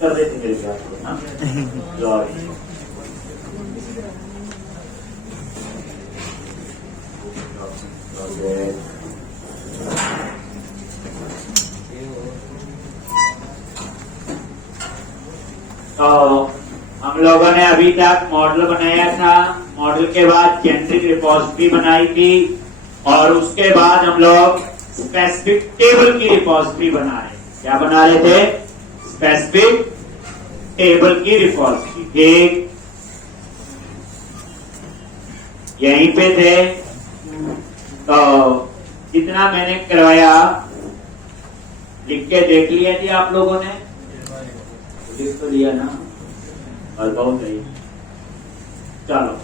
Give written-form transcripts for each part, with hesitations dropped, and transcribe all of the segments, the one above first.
कर देते मेरे साथ ना सॉरी। तो हम लोगों ने अभी तक मॉडल बनाया था, मॉडल के बाद जेनेरिक रिपोजिटरी बनाई थी और उसके बाद हम लोग स्पेसिफिक टेबल की रिपोजिटरी बना रहे। क्या बना रहे थे? स्पेसिफिक टेबल की रिपोजिटरी। ठीक यहीं पे थे। तो जितना मैंने करवाया लिख के देख लिया थी आप लोगों ने? लिख तो लिया ना, और बहुत सही। चलो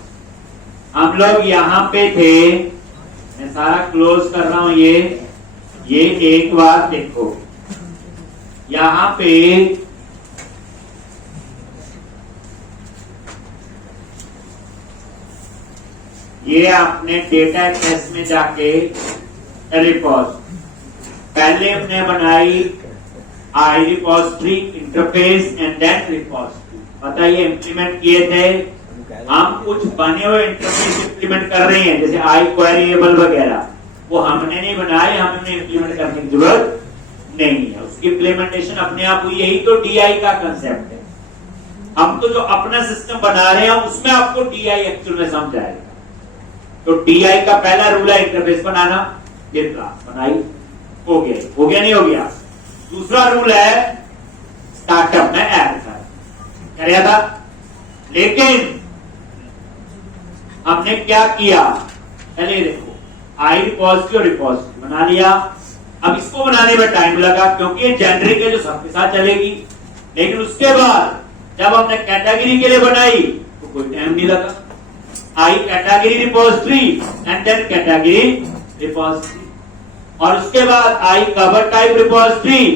हम लोग यहाँ पे थे, मैं सारा क्लोज कर रहा हूं। ये एक बार देखो, यहाँ पे ये आपने डेटा एक्सेस में जाके रिपोज पहले हमने बनाई I repository interface and then repository. पता ये इंप्लीमेंट किए थे हम, कुछ बने हुए इंटरफेस इंप्लीमेंट कर रहे हैं जैसे आई क्वेरिएबल वगैरह, वो हमने नहीं बनाए, हमने इंप्लीमेंट करने की जरूरत नहीं है। उसकी इंप्लीमेंटेशन अपने आप हुई। यही तो डीआई का कंसेप्ट है। हम तो जो अपना सिस्टम बना रहे हैं उसमें आपको डीआई एक्चुअल में समझ आएगा। तो डीआई का पहला रूल है इंटरफेस बनाना, फिर क्लास बनाई, हो गया नहीं हो गया। दूसरा रूल है स्टार्टअप में ऐड कर रहा था, लेकिन हमने क्या किया? पहले देखो आई रिपोजिटरी और रिपोजिटरी बना लिया। अब इसको बनाने में टाइम लगा क्योंकि ये जेनेरिक है जो सबके साथ चलेगी। लेकिन उसके बाद जब हमने कैटेगरी के लिए बनाई तो कोई टाइम नहीं लगा। I category repository and then category repository, और उसके बाद I cover type repository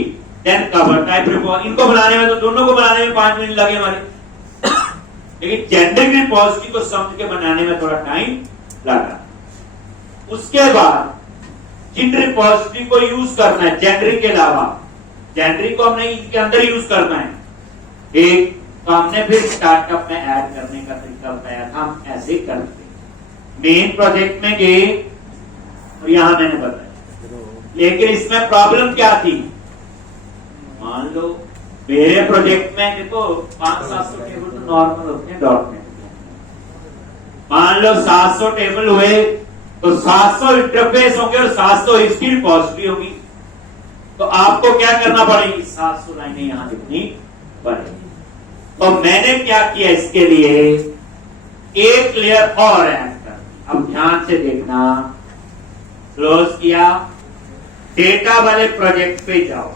then cover type repository. इनको बनाने में तो दोनों को बनाने में 5 मिनट लगे हमारे, लेकिन जेनेरिक रिपोजिटरी को समझ के बनाने में थोड़ा टाइम लगा। उसके बाद जिन रिपोजिटरी को यूज करना है जेनेरिक के अलावा, जेनेरिक को हमने इनके अंदर यूज करना है, एक तो हमने फिर स्टार्टअप में ऐड करने का तरीका बताया था। हम ऐसे ही करते मेन प्रोजेक्ट में गए और यहां मैंने बताया। लेकिन इसमें प्रॉब्लम क्या थी? मान लो मेरे प्रोजेक्ट में देखो 500-700 टेबल तो नॉर्मल होते हैं डॉट में। मान लो 700 टेबल हुए तो 700 इंटरफेस होंगे और 700 इसकी रिपोजिटरी होगी। तो आपको क्या करना पड़ेगी? 700 लाइनें यहां लिखनी पड़ेगी। तो मैंने क्या किया इसके लिए? एक लेयर और ऐड कर। अब ध्यान से देखना, क्लोज किया, डेटा वाले प्रोजेक्ट पे जाओ।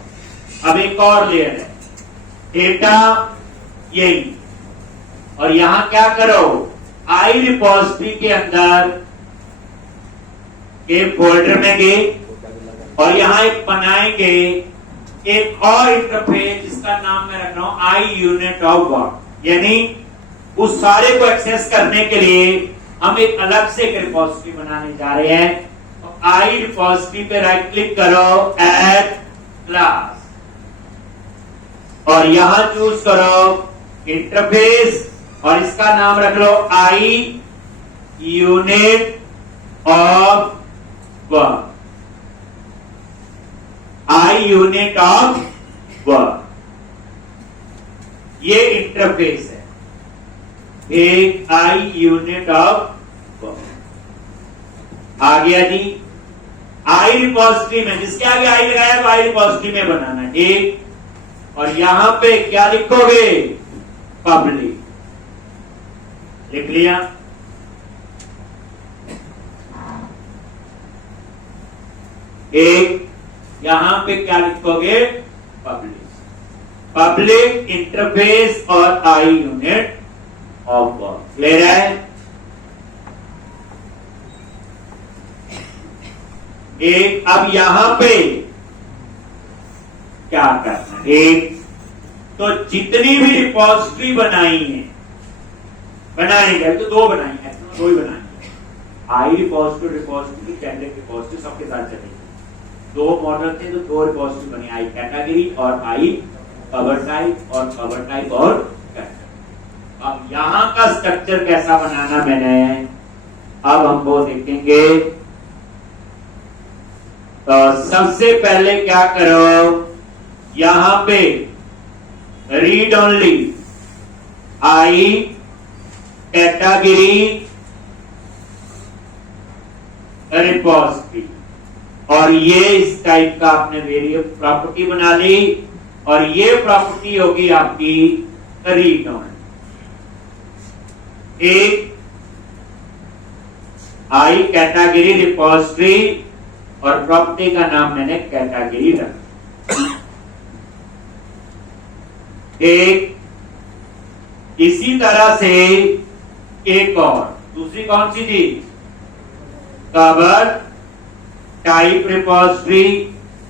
अब एक और लेयर है डेटा, यही, और यहां क्या करो? आई रिपोजिटरी के अंदर एक फोल्डर में गए और यहां एक बनाएंगे एक और इंटरफेस जिसका नाम मैं रख रहा हूं आई यूनिट ऑफ वर्क। यानी उस सारे को एक्सेस करने के लिए हम एक अलग से एक रिपोजिटरी बनाने जा रहे हैं। तो आई रिपोजिटरी पे राइट क्लिक करो, ऐड क्लास, और यहां चूज करो इंटरफेस और इसका नाम रख लो I unit of work. I unit of work, ये इंटरफेस है, एक आई यूनिट ऑफ वर्क आ गया जी। आई रिपोजिटरी में जिसके आगे आई लगाया तो आई रिपोजिटरी में बनाना है, ठीक। और यहां पे क्या लिखोगे? पब्लिक लिख लिया। एक यहां पे क्या लिखोगे? पब्लिक, पब्लिक इंटरफेस और आई यूनिट ऑफ वर्क। क्लियर है? एक अब यहां पे क्या करना है? एक तो जितनी भी रिपोजिटरी बनाई है, बनाएंगे तो दो बनाएंगे, दो ही बनाएंगे। आई रिपोजिटरी, रिपोजिटरी कैंडिडेट रिपोजिटरी सबके साथ चलेगी। दो मॉडल थे तो दो रिपोजिटरी बनी, आई कैटेगरी और आई कवर टाइप और कवर टाइप और कैरेक्टर। अब यहां का स्ट्रक्चर कैसा बनाना मैंने अब हम वो देखेंगे। तो सबसे पहले क्या करो, यहां पे read only I category repository, और ये इस टाइप का आपने वेरिएबल प्रॉपर्टी बना ली, और ये प्रॉपर्टी होगी आपकी रीड ओनली। एक आई कैटेगरी रिपोजिटरी और प्रॉपर्टी का नाम मैंने कैटेगरी रखा। एक इसी तरह से एक और दूसरी कौन सी थी, कवर टाइप रिपोजिटरी,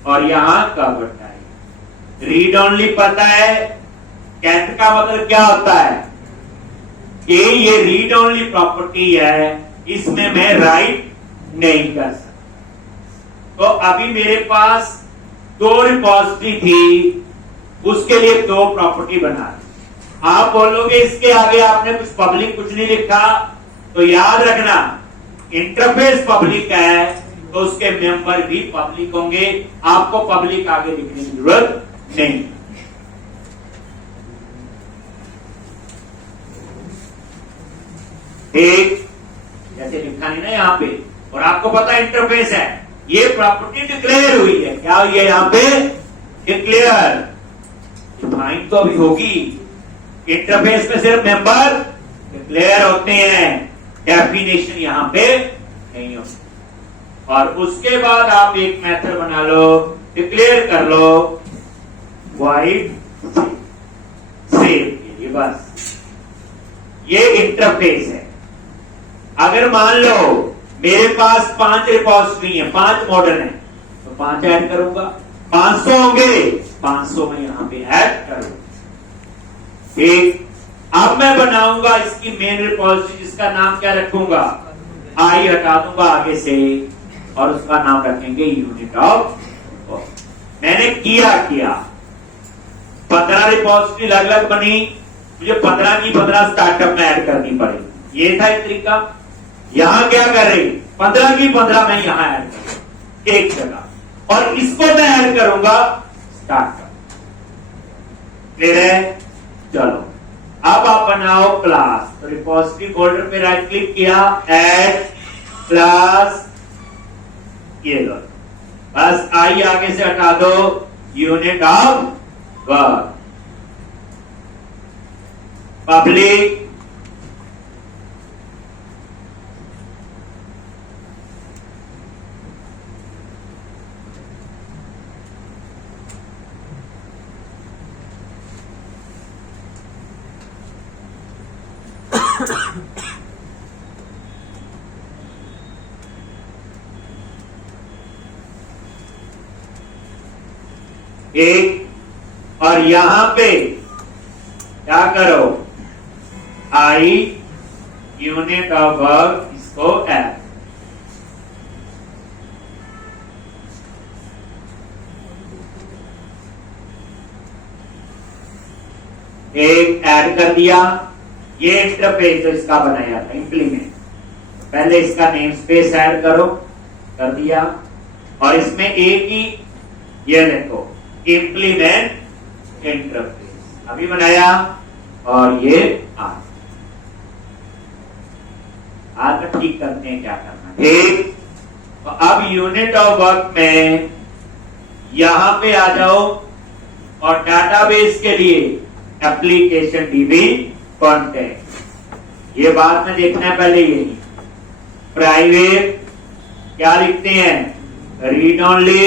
और यहां कवर टाइप। रीड ओनली पता है, कैट का मतलब क्या होता है कि ये रीड ओनली प्रॉपर्टी है, इसमें मैं राइट नहीं कर सकता। तो अभी मेरे पास दो रिपोजिटरी थी, उसके लिए दो प्रॉपर्टी बना दी। आप बोलोगे इसके आगे आपने कुछ पब्लिक कुछ नहीं लिखा, तो याद रखना इंटरफेस पब्लिक है तो उसके मेंबर भी पब्लिक होंगे, आपको पब्लिक आगे लिखने की जरूरत नहीं। एक जैसे लिखा नहीं ना यहाँ पे, और आपको पता इंटरफेस है, ये प्रॉपर्टी डिक्लेयर हुई है, क्या हुई है यहाँ पे, डिक्लेयर। डिफाइन तो अभी होगी, इंटरफेस में सिर्फ मेंबर डिक्लेयर होते हैं, डेफिनेशन यहाँ पे नहीं होती। और उसके बाद आप एक मेथड बना लो, डिक्लेयर कर लो वॉइड सेव के लिए, बस ये इंटरफेस है। अगर मान लो मेरे पास 5 रिपोजिटरी है, 5 मॉडल है, तो 5 ऐड करूंगा, 500 होंगे, 500 में यहां पे ऐड करूंगा। ठीक, अब मैं बनाऊंगा इसकी मेन रिपोजिटरी, जिसका नाम क्या रखूंगा, आई हटा दूंगा आगे से, और उसका नाम रखेंगे यूनिट ऑफ। मैंने किया 15 रिपोजिटरी अलग अलग बनी, मुझे 15 की 15 स्टार्टअप में ऐड करनी पड़ेगी, ये था एक तरीका। यहां क्या कर रही, 15 की 15 मैं यहां ऐड करूंगा एक जगह, और इसको मैं ऐड करूंगा स्टार्टअप। क्लियर है? चलो अब आप बनाओ क्लास। तो रिपोजिटरी फोल्डर पे राइट क्लिक किया, ऐड क्लास, ये लो, बस आई आगे से हटा दो, यूनिट ऑफ वर्क, पब्लिक एक, और यहां पे क्या करो, आई यूनिट ऑफ वर्क, इसको ऐड, एक ऐड कर दिया। ये इंटरफेस जो इसका बनाया था इम्प्लीमेंट, पहले इसका नेम स्पेस ऐड करो, कर दिया, और इसमें एक ही ये देखो इम्प्लीमेंट इंटरफेस अभी बनाया, और ये आज ठीक करते हैं क्या करना है। ठीक, तो अब यूनिट ऑफ वर्क में यहां पे आ जाओ, और डाटाबेस के लिए एप्लीकेशन डीबी कॉन्टेक्ट, ये बाद में देखना है, पहले ये प्राइवेट क्या लिखते हैं, read only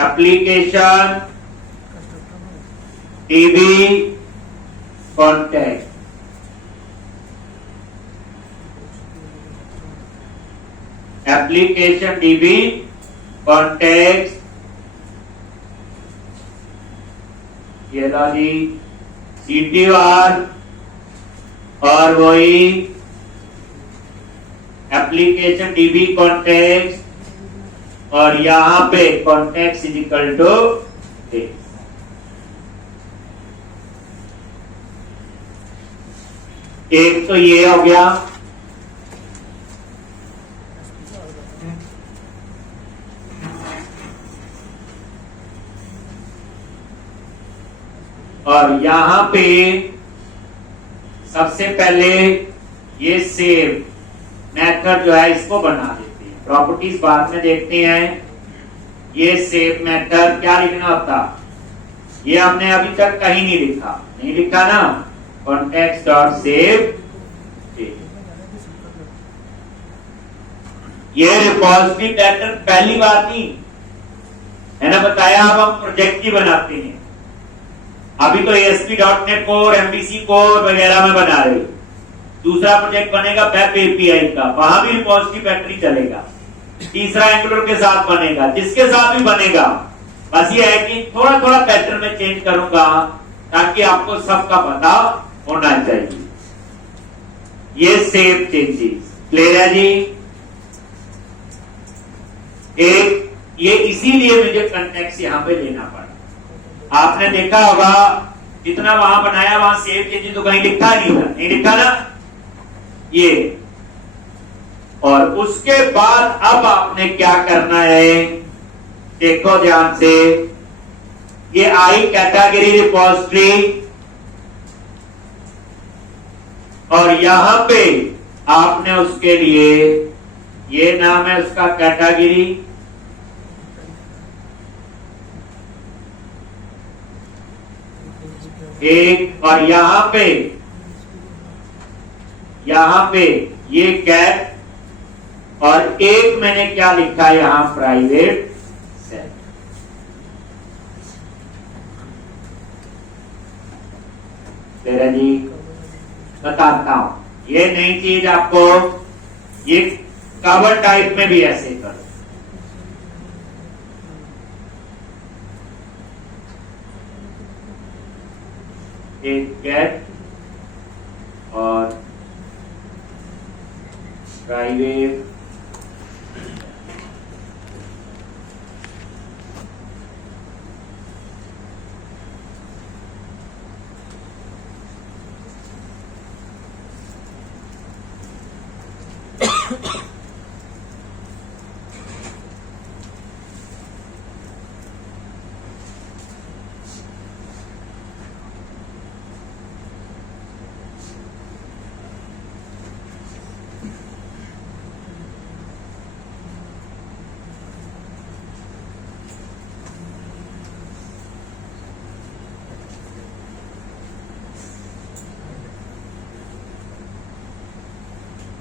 application dB contact, application dB contact, ये जी CTR, और वही एप्लीकेशन डीबी कॉन्टेक्ट, और यहां पे कॉन्टेक्ट इज इक्वल टू एक तो ये हो गया, और यहां पे सबसे पहले ये सेव मेथड जो है इसको बना देते हैं, प्रॉपर्टीज बाद में देखते हैं। ये सेव मेथड क्या लिखना होता, ये हमने अभी तक कहीं नहीं लिखा, नहीं लिखा ना, कॉन्टेक्स्ट डॉट सेव। ये रिपॉजिटरी पैटर्न पहली बात नहीं है ना, बताया। अब हम प्रोजेक्ट ही बनाते हैं, अभी तो ASP.NET कोर, MVC कोर वगैरह में बना रहे। दूसरा प्रोजेक्ट बनेगा वेब API का, वहां भी रिपॉजिटरी पैटर्न चलेगा। तीसरा एंगुलर के साथ बनेगा, जिसके साथ भी बनेगा, बस ये है कि थोड़ा थोड़ा पैटर्न में चेंज करूंगा ताकि आपको सबका पता होना चाहिए। ये सेव चेंजेस क्लियर है जी। एक ये इसीलिए मुझे कंटेक्स्ट यहां पे लेना पड़ा। आपने देखा होगा जितना वहां बनाया वहां सेव चेंजेस तो कहीं लिखा नहीं था, नहीं लिखा ना ये। और उसके बाद अब आपने क्या करना है, देखो ध्यान से, ये आई कैटेगरी रिपॉजिटरी, और यहां पे आपने उसके लिए ये नाम है उसका कैटेगरी, एक, और यहां पे ये कैट, और एक मैंने क्या लिखा यहां प्राइवेट सेट। तेरा जी बताता हूं, ये नई चीज आपको, ये कवर टाइप में भी ऐसे करो। एक गेट और प्राइवेट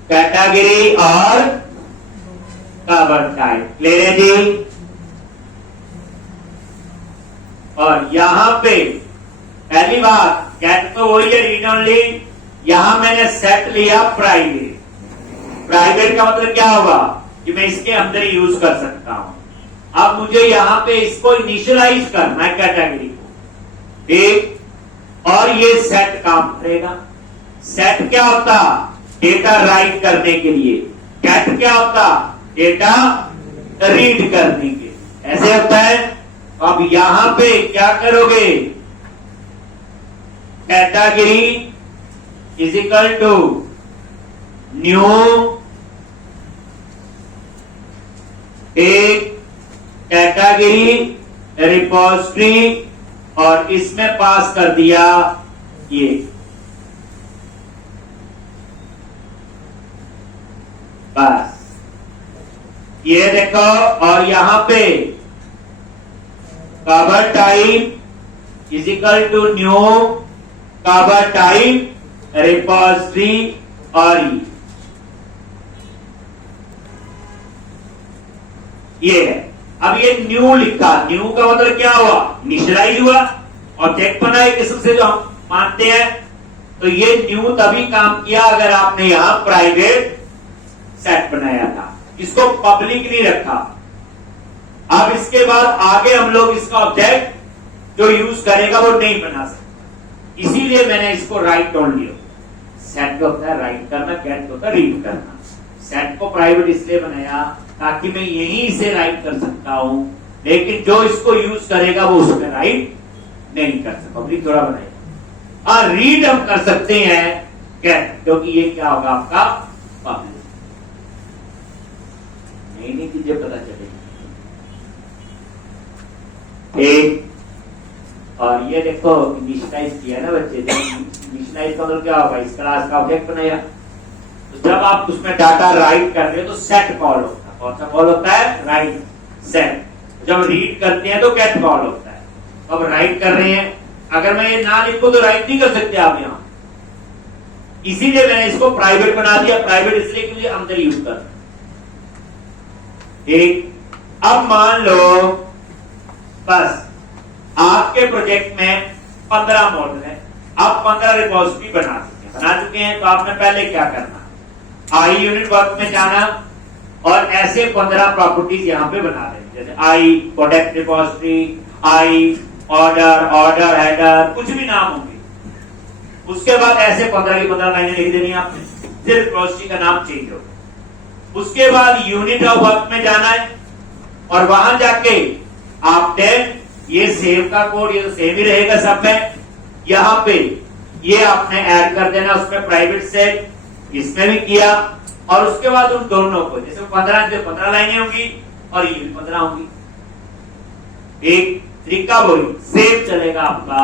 कैटेगरी और कवर टाइप क्लियर है जी। और यहां पे पहली बात गेट तो वही है, रीड ओनली। यहां मैंने सेट लिया प्राइवेट। प्राइवेट का मतलब क्या होगा कि मैं इसके अंदर यूज कर सकता हूं। अब मुझे यहां पे इसको इनिशियलाइज करना है कैटेगरी को, ठीक, और ये सेट काम करेगा। सेट क्या होता, डेटा राइट करने के लिए। कैट क्या होता, डेटा रीड करने के, ऐसे होता है। अब यहां पे क्या करोगे, category is equal to new एक कैटेगरी रिपॉजिटरी, और इसमें पास कर दिया ये बस, ये देखो। और यहां पे cover type is equal to new cover type repository, और ये है। अब ये न्यू लिखा, न्यू का मतलब क्या हुआ, इनिशियलाइज हुआ, ऑब्जेक्ट बना एक किस्म से जो हम मानते हैं। तो ये न्यू तभी काम किया अगर आपने यहां प्राइवेट सेट बनाया था, इसको पब्लिक नहीं रखा। अब इसके बाद आगे हम लोग इसका ऑब्जेक्ट जो यूज करेगा वो नहीं बना सकते, इसीलिए मैंने इसको राइट ओनली लिया। सेट होता है राइट करना, गेट होता है रीड करना। सेट को प्राइवेट इसलिए बनाया ताकि मैं यहीं से राइट कर सकता हूं, लेकिन जो इसको यूज करेगा वो उसमें राइट नहीं कर सकता, पब्लिक थोड़ा बनाएगा। रीड हम कर सकते हैं, कैट, क्योंकि ये क्या होगा आपका पब्लिक। नई नई चीजें पता चलेगी। एक और ये देखो इनिशियलाइज किया ना बच्चे, इनिशियलाइज का मतलब क्या होगा, इस क्लास का ऑब्जेक्ट बनाया। तो जब आप उसमें डाटा राइट कर रहे हो तो सेट कॉल होता है। कौन सा कॉल होता है? Right set. जब रीड करते हैं तो गेट कॉल होता है। तो अब राइट कर रहे हैं, अगर मैं ये ना लिखूं तो राइट नहीं कर सकते आप यहां, इसीलिए मैंने इसको प्राइवेट बना दिया। प्राइवेट इसलिए क्योंकि अंदर यूज कर। ठीक, अब मान लो बस आपके प्रोजेक्ट में 15 मॉडल है, आप 15 रिपोजिटरी बना चुके हैं। तो आपने पहले क्या करना, आई यूनिट वर्क में जाना और ऐसे 15 प्रॉपर्टीज यहां पे बना देंगे, जैसे I product repository, I order header, कुछ भी नाम होंगे। उसके बाद ऐसे 15 की 15 लाइनें लिख देनी है आपने, सिर्फ रिपोजिटरी का नाम चेंज होगा। उसके बाद यूनिट ऑफ वर्क में जाना है और वहां जाके आपने ये सेव का कोड, ये तो सेव ही रहेगा सब में, यहां पे ये आपने ऐड कर देना उसमें प्राइवेट से, इसमें भी किया। और उसके बाद उन दोनों को, जैसे 15 लाइनें होंगी और ये भी 15 होंगी। एक तरीका वही सेव चलेगा आपका।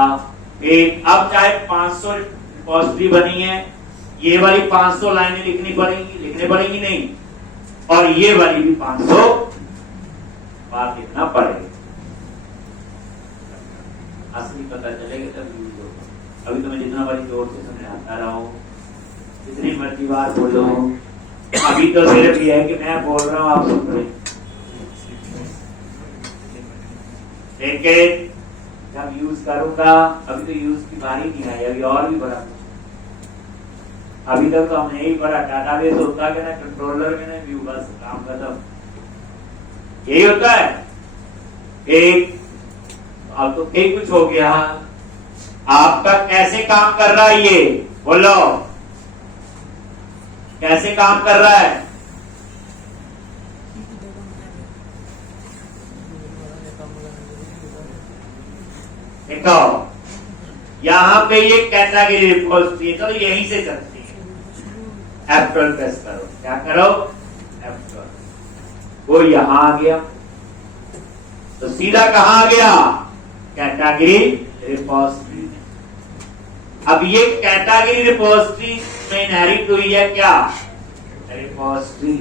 एक अब चाहे 500 रिपोजिटरी बनी है, ये वाली 500 लाइनें लिखने पड़ेंगी नहीं, और ये वाली भी 500 बार लिखना पड़ेगा। असली पता चलेगा तब यूज होगा। अभी तो मैं जितना बड़ी जोर से समझाता रहा हूं, जितनी मर्जी बार बोलो, अभी तो सिर्फ ये है कि मैं बोल रहा हूं आप सुन रहे। लेकिन जब यूज करूंगा, अभी तो यूज की बारी नहीं आई, अभी और भी बड़ा। अभी तक तो हमने ही बड़ा डाटाबेस होता है ना, कंट्रोलर में ना व्यू, बस काम खत्म। यही होता है। एक अब तो कई कुछ हो गया। आपका कैसे काम कर रहा है ये बोलो, कैसे काम कर रहा है? देखो यहां पे ये कैटेगरी रिपोजिटरी है, तो यहीं से चलती है। F12 प्रेस करो, क्या करो? F12, वो यहां आ गया तो सीधा कहां आ गया? Category repository. अब ये कैटेगरी रिपोजिटरी में इनहेरिट हुई है क्या? रिपोजिटरी।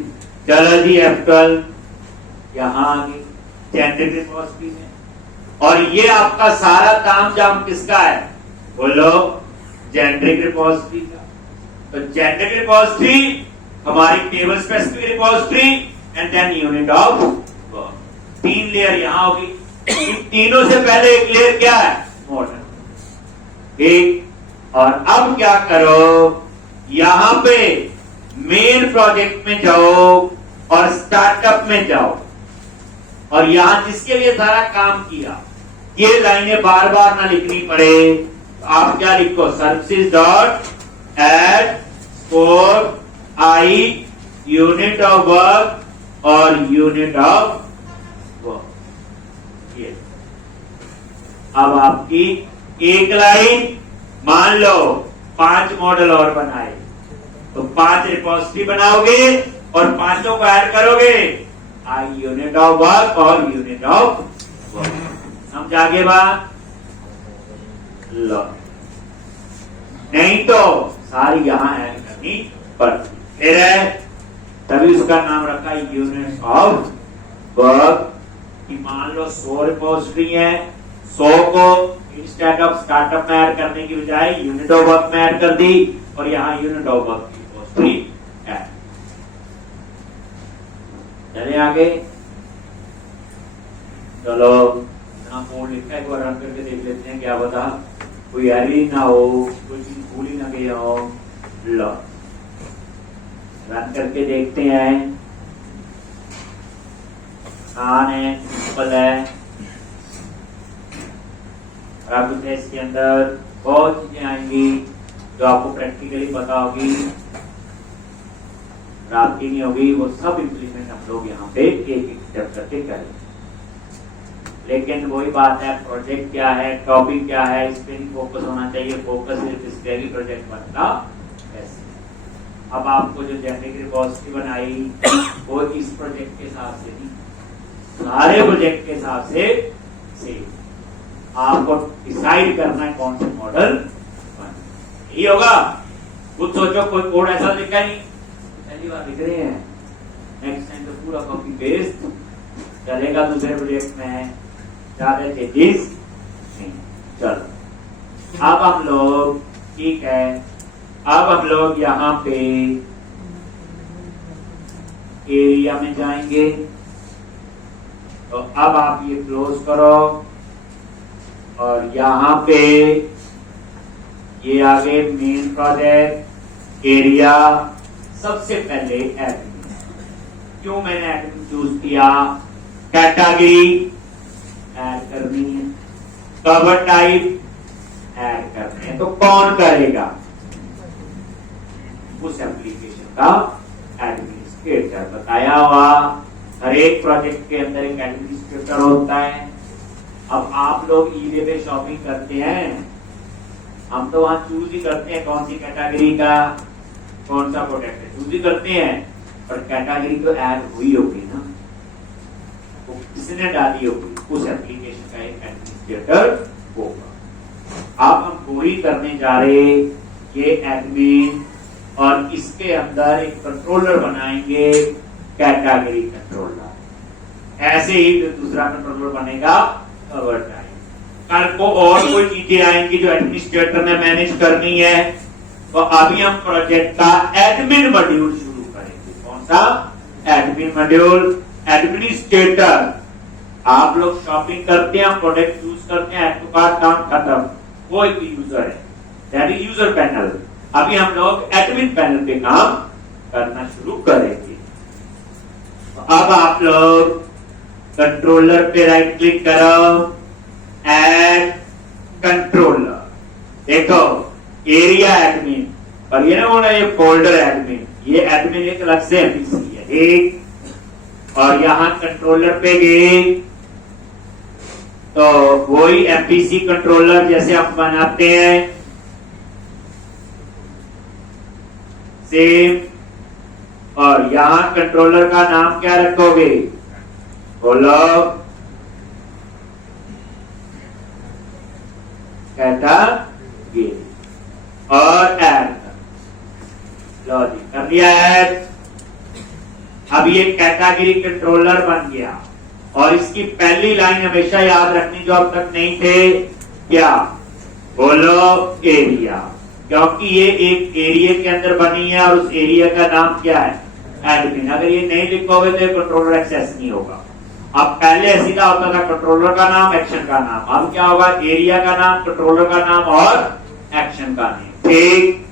चलो जी F12 यहां आ गई जेनेरिक रिपोजिटरी में। और ये आपका सारा काम जाम किसका है बोलो? जेनेरिक रिपोजिटरी का। तो जेनेरिक रिपोजिटरी हमारी table specific repository and then unit of work. 3 layer यहां होगी। इन तीनों से पहले एक लेयर क्या है? मॉडल। ठीक, और अब क्या करो, यहां पे मेन प्रोजेक्ट में जाओ और स्टार्टअप में जाओ, और यहां जिसके लिए सारा काम किया, ये लाइनें बार बार ना लिखनी पड़े, तो आप क्या लिखो? Services dot add scoped I unit of work और यूनिट ऑफ वर्क। ये अब आपकी एक लाइन, मान लो 5 मॉडल और बनाए तो 5 रिपोजिटरी बनाओगे और 5 को ऐड करोगे, आई यूनिट ऑफ वर्क और यूनिट ऑफ वर्क। समझ आगे बात? लो, नहीं तो सारी यहां ऐड करनी पड़ती। फिर है तभी उसका नाम रखा यूनिट ऑफ वर्क। कि मान लो 100 रिपोजिटरी है, 100 को इंस्टेड ऑफ स्टार्टअप में ऐड करने की बजाय यूनिट ऑफ वर्क में ऐड कर दी, और यहां यूनिट ऑफ वर्क की रिपोजिटरी ऐड। चले आगे, चलो यहां कोड लिखा है, एक बार रन करके देख लेते हैं क्या बता, कोई एरर ना हो, कोई चीज भूल ही ना गई हो। लो रन करके देखते हैं। आसान है, सिंपल है। अब इसके अंदर बहुत चीजें आएंगी जो आपको प्रैक्टिकली पता होगी, रात नहीं होगी, वो सब इम्प्लीमेंट हम लोग यहाँ पे एक एक स्टेप करके करेंगे। लेकिन वही बात है, प्रोजेक्ट क्या है, टॉपिक क्या है, इस पे नहीं फोकस होना चाहिए। फोकस सिर्फ इस पे प्रोजेक्ट बनता कैसे। अब आपको जो जेनेरिक रिपोजिटरी बनाई वो इस प्रोजेक्ट के हिसाब से नहीं, सारे प्रोजेक्ट के हिसाब से आपको डिसाइड करना है कौन सा मॉडल यही होगा। कुछ सोचो, कोई कोड ऐसा लिखा नहीं, पहली बार लिख रहे हैं, नेक्स्ट टाइम तो पूरा कॉपी पेस्ट चलेगा दूसरे प्रोजेक्ट में, ज्यादा चेंजेस नहीं। चलो अब हम लोग, ठीक है, अब हम लोग यहाँ पे एरिया में जाएंगे। तो अब आप ये क्लोज करो और यहाँ पे ये आगे मेन प्रोजेक्ट एरिया। सबसे पहले एडमिन, क्यों मैंने एडमिन चूज किया, कैटेगरी ऐड करनी है, कवर टाइप ऐड करनी है, तो कौन करेगा, उस एप्लीकेशन का एडमिनिस्ट्रेटर। बताया हुआ हर एक प्रोजेक्ट के अंदर एक एडमिनिस्ट्रेटर होता है। अब आप लोग ईबे पे शॉपिंग करते हैं, हम तो वहां चूज ही करते हैं कौन सी कैटेगरी का कौन सा प्रोडक्ट है, चूज ही करते हैं, पर कैटेगरी तो ऐड हुई होगी ना, वो किसने डाली होगी, उस एप्लीकेशन का एक एडमिनिस्ट्रेटर होगा। अब हम पूरी करने जा रहे ये एडमिन, और इसके अंदर एक कंट्रोलर बनाएंगे, कैटेगरी कंट्रोलर। ऐसे ही दूसरा कंट्रोलर बनेगा कवर टाइप। कल को और कोई चीजें आएंगी जो एडमिनिस्ट्रेटर ने मैनेज करनी है, तो अभी हम प्रोजेक्ट का एडमिन मॉड्यूल शुरू करेंगे। कौन सा एडमिन मॉड्यूल, एडमिनिस्ट्रेटर। आप लोग शॉपिंग करते हैं, प्रोडक्ट चूज करते हैं, ऐड टू कार्ट काम खत्म, वो एक यूजर है, दैट इज यूजर पैनल। अभी हम लोग एडमिन पैनल पे काम करना शुरू करेंगे। अब आप लोग कंट्रोलर पे राइट क्लिक करो, ऐड कंट्रोलर, देखो एरिया एडमिन, और ये ना होना ये फोल्डर एडमिन, ये एडमिन एक अलग से एमपीसी है, ठीक। और यहां कंट्रोलर पे गए तो वही एमपीसी कंट्रोलर जैसे आप बनाते हैं सेम, और यहां कंट्रोलर का नाम क्या रखोगे, बोलो, कैटेगरी, और ऐड लो जी, कर दिया ऐड। अब ये कैटेगरी कंट्रोलर बन गया, और इसकी पहली लाइन हमेशा याद रखनी जो अब तक नहीं थे, क्या, बोलो एरिया, क्योंकि ये एक एरिया के अंदर बनी है और उस एरिया का नाम क्या है, एडमिन। अगर ये नहीं लिखोगे तो ये कंट्रोलर एक्सेस नहीं होगा। अब पहले सीधा होता था कंट्रोलर का नाम, एक्शन का नाम, अब क्या होगा, एरिया का नाम, कंट्रोलर का नाम और एक्शन का नाम, ठीक।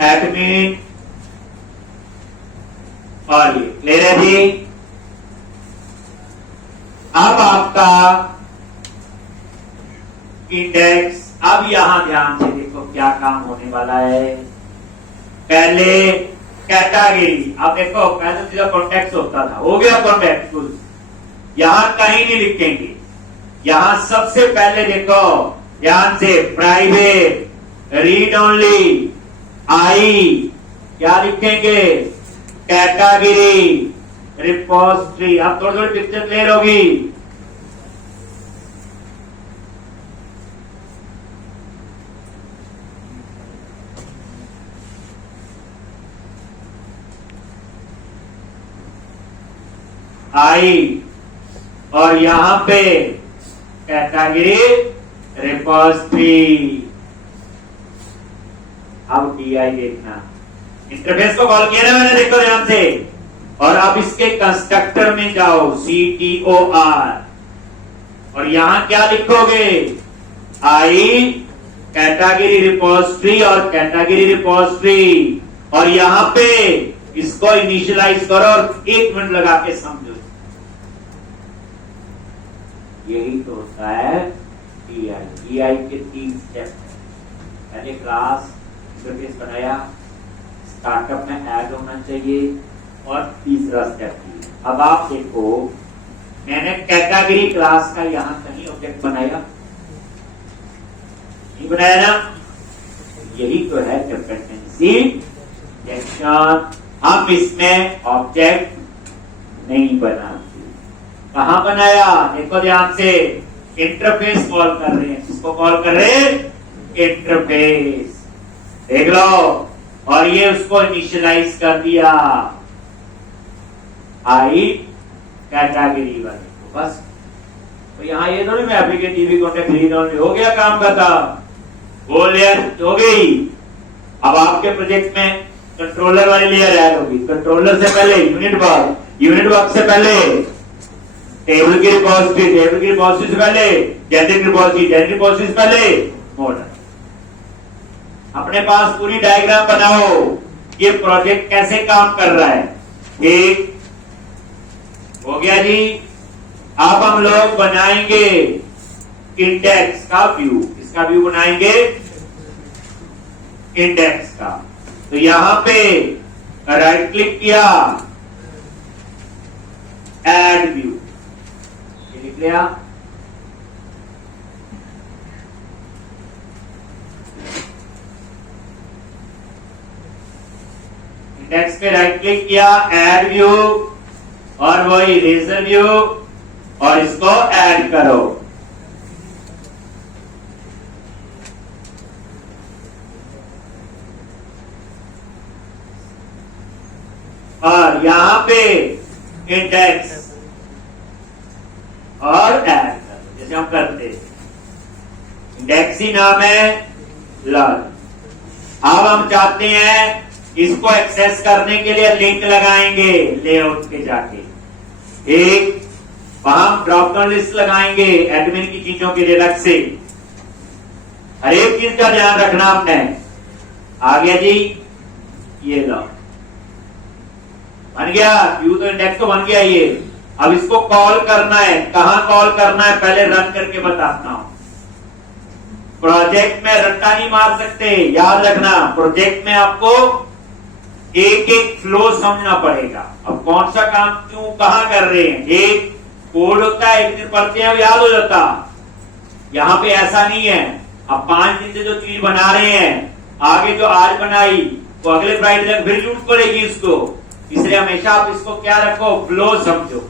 एडमिन, और ये क्लियर है जी। अब आपका इंडेक्स, अब यहां ध्यान से देखो क्या काम होने वाला है। पहले कैटेगरी, अब देखो पहले सीधा कॉन्टेक्ट होता था, हो गया कॉन्टेक्ट, यहां कहीं नहीं लिखेंगे, यहां सबसे पहले देखो ध्यान से, प्राइवेट, रीड ओनली, आई, क्या लिखेंगे, कैटेगरी, रिपोजिटरी। अब थोड़ी थोड़ी पिक्चर क्लियर होगी। आई, और यहां पे कैटेगरी, रिपोजिटरी। अब DI देखना, इंटरफेस को कॉल किया ना मैंने, देखो ध्यान से, और अब इसके कंस्ट्रक्टर में जाओ, CTOR, और यहां क्या लिखोगे, आई, कैटेगरी रिपोजिटरी और कैटेगरी रिपोजिटरी, और यहां पे इसको इनिशियलाइज करो और 1 मिनट लगा के समझो। यही तो होता है EI के 3 स्टेप पहले क्लास इंटरफेस बनाया, स्टार्टअप में ऐड होना चाहिए और तीसरा स्टेप। अब आप देखो मैंने कैटेगरी क्लास का यहां कहीं ऑब्जेक्ट बनाया नहीं बनाया ना, यही तो है डिपेंडेंसी इंजेक्शन। हम इसमें ऑब्जेक्ट नहीं बनाते। कहां बनाया देखो ध्यान से, इंटरफेस कॉल कर रहे हैं। किसको कॉल कर रहे हैं? इंटरफेस। देख लो, और ये उसको इनिशियलाइज कर दिया आई कैटेगरी वाले को। बस तो यहां ये थोड़ी मैं application TV contact read on हो गया, काम का था वो लेयर हो गई। अब आपके प्रोजेक्ट में कंट्रोलर वाली लेयर ऐड होगी। कंट्रोलर से पहले यूनिट वर्क से पहले टेबल की रिपोजिटरी से पहले जेनेरिक रिपोजिटरी से पहले मॉडल। अपने पास पूरी डायग्राम बनाओ ये प्रोजेक्ट कैसे काम कर रहा है। एक हो गया जी। अब हम लोग बनाएंगे इंडेक्स का व्यू। इसका व्यू बनाएंगे इंडेक्स का। तो यहां पे राइट क्लिक किया, ऐड व्यू, ये लिख लिया। इंडेक्स पे राइट क्लिक किया, ऐड व्यू, और वही इरेजर व्यू, और इसको ऐड करो। और यहां पे इंडेक्स और ऐड करो जैसे हम करते हैं। इंडेक्स ही नाम है लर्न। अब हम चाहते हैं इसको एक्सेस करने के लिए लिंक लगाएंगे लेआउट पे जाके। एक वहां ड्रॉप डाउन लिस्ट लगाएंगे एडमिन की चीजों के लिए अलग से। हर एक चीज का ध्यान रखना आपने। आ गया जी, ये लो बन गया व्यू। तो इंडेक्स तो बन गया ये। अब इसको कॉल करना है। कहां कॉल करना है पहले रन करके बताता हूं। प्रोजेक्ट में रट्टा नहीं मार सकते, याद रखना। प्रोजेक्ट में आपको एक एक फ्लो समझना पड़ेगा। अब कौन सा काम क्यों कहां कर रहे हैं। एक कोड होता है, एक दिन पढ़ते हैं याद हो जाता। यहां पे ऐसा नहीं है। अब 5 दिन से जो चीज बना रहे हैं, आगे जो आज बनाई वो अगले फ्राइडे तक फिर यूज पड़ेगी इसको। इसलिए हमेशा आप इसको क्या रखो, फ्लो समझो।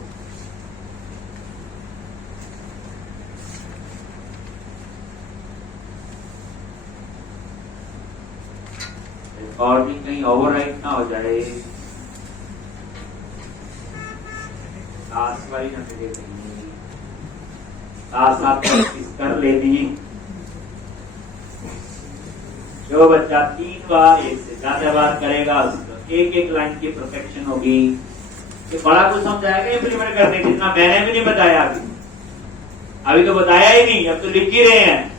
रिकॉर्डिंग कहीं ओवरराइट ना हो जाए। साथ वाली ना मिले कहीं, साथ कर लेनी। जो बच्चा 3 बार एक से ज्यादा बार करेगा उसको एक एक लाइन की परफेक्शन होगी। ये बड़ा कुछ समझाएगा इंप्लीमेंट करने की, जितना मैंने भी नहीं बताया अभी तो बताया ही नहीं, अब तो लिख ही रहे हैं।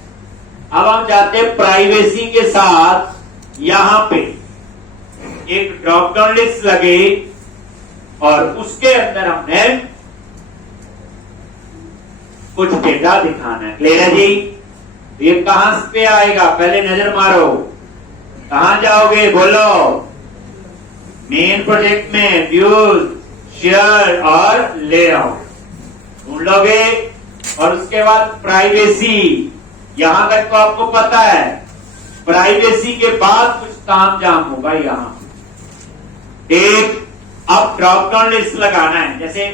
अब हम चाहते हैं प्राइवेसी के साथ यहां पे एक ड्रॉप डाउन लिस्ट लगे और उसके अंदर हमने कुछ डेटा दिखाना है। क्लियर है जी। ये कहां पे आएगा पहले नजर मारो। कहां जाओगे बोलो। मेन प्रोजेक्ट में व्यूज, शेयर और लेआउट ढूंढ लोगे। और उसके बाद प्राइवेसी, यहां तक तो आपको पता है। प्राइवेसी के बाद कुछ काम जाम होगा यहां। एक अब ड्रॉप डाउन लिस्ट लगाना है, जैसे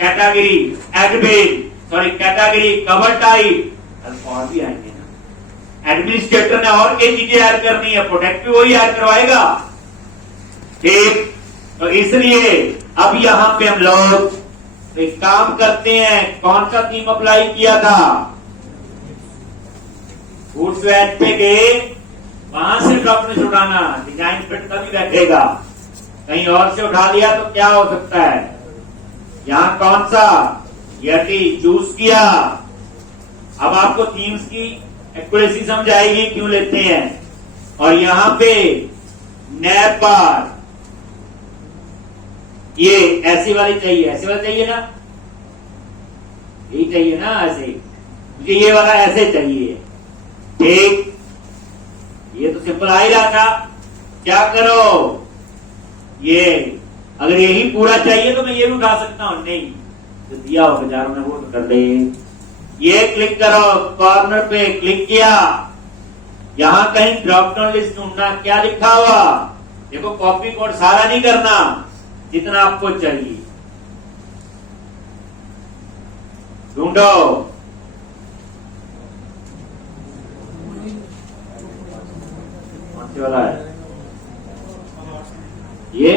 category admin, sorry category cover type, और भी आएंगे ना। एडमिनिस्ट्रेटर ने और कई चीजें ऐड करनी है, प्रोटेक्ट भी वही ऐड करवाएगा। ठीक, तो इसलिए अब यहां पे हम लोग एक काम करते हैं। कौन सा थीम अप्लाई किया था। फूड स्वेट पे गए, वहां से ड्रॉप में उठाना, डिजाइन फिट तभी बैठेगा। कहीं और से उठा लिया तो क्या हो सकता है। यहां कौन सा यटी चूज किया। अब आपको थीम्स की एक्यूरेसी समझ आएगी क्यों लेते हैं। और यहां पे नैप बार, ये ऐसी वाली चाहिए, ऐसी वाली चाहिए ना, यही चाहिए ना ऐसे। मुझे ये वाला ऐसे चाहिए, ठीक, ये तो सिंपल आ ही रहा था। क्या करो, ये अगर यही पूरा चाहिए तो मैं ये भी उठा सकता हूं, नहीं तो दिया हो बाजारों में वो तो कर दे। ये क्लिक करो, कॉर्नर पे क्लिक किया, यहां कहीं ड्रॉप डाउन लिस्ट ढूंढना, क्या लिखा हुआ देखो, कॉपी कोड सारा नहीं करना, जितना आपको चाहिए ढूंढो। कौन से वाला है ये?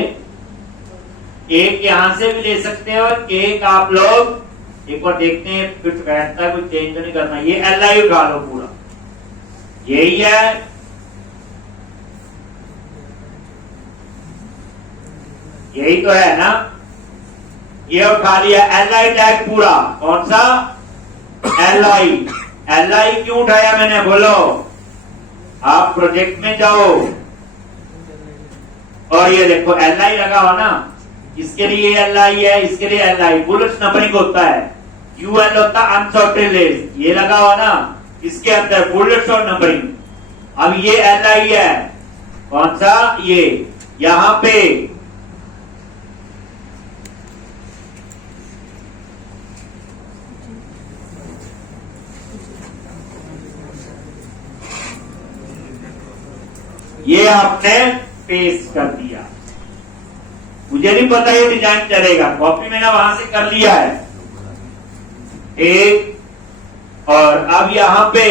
एक यहां से भी ले सकते हैं और एक आप लोग एक बार देखते हैं फिट बैठता है, कुछ चेंज तो नहीं करना। ये LI उठा लो पूरा, यही है, यही तो है ना, ये उठा लिया LI टैग पूरा। कौन सा? LI। LI क्यों उठाया मैंने, बोलो? आप प्रोजेक्ट में जाओ और ये देखो LI लगा हुआ ना, इसके लिए LI है, इसके लिए LI बुलेट्स नंबरिंग होता है, UL होता है अनसॉर्टेड लिस्ट, ये लगा हुआ ना, इसके अंदर बुलेट्स और नंबरिंग। अब ये LI है, कौन सा? ये यहां पे ये आपने पेस्ट कर दिया। मुझे नहीं पता ये डिजाइन चलेगा, कॉपी मैंने वहां से कर लिया है एक, और अब यहां पे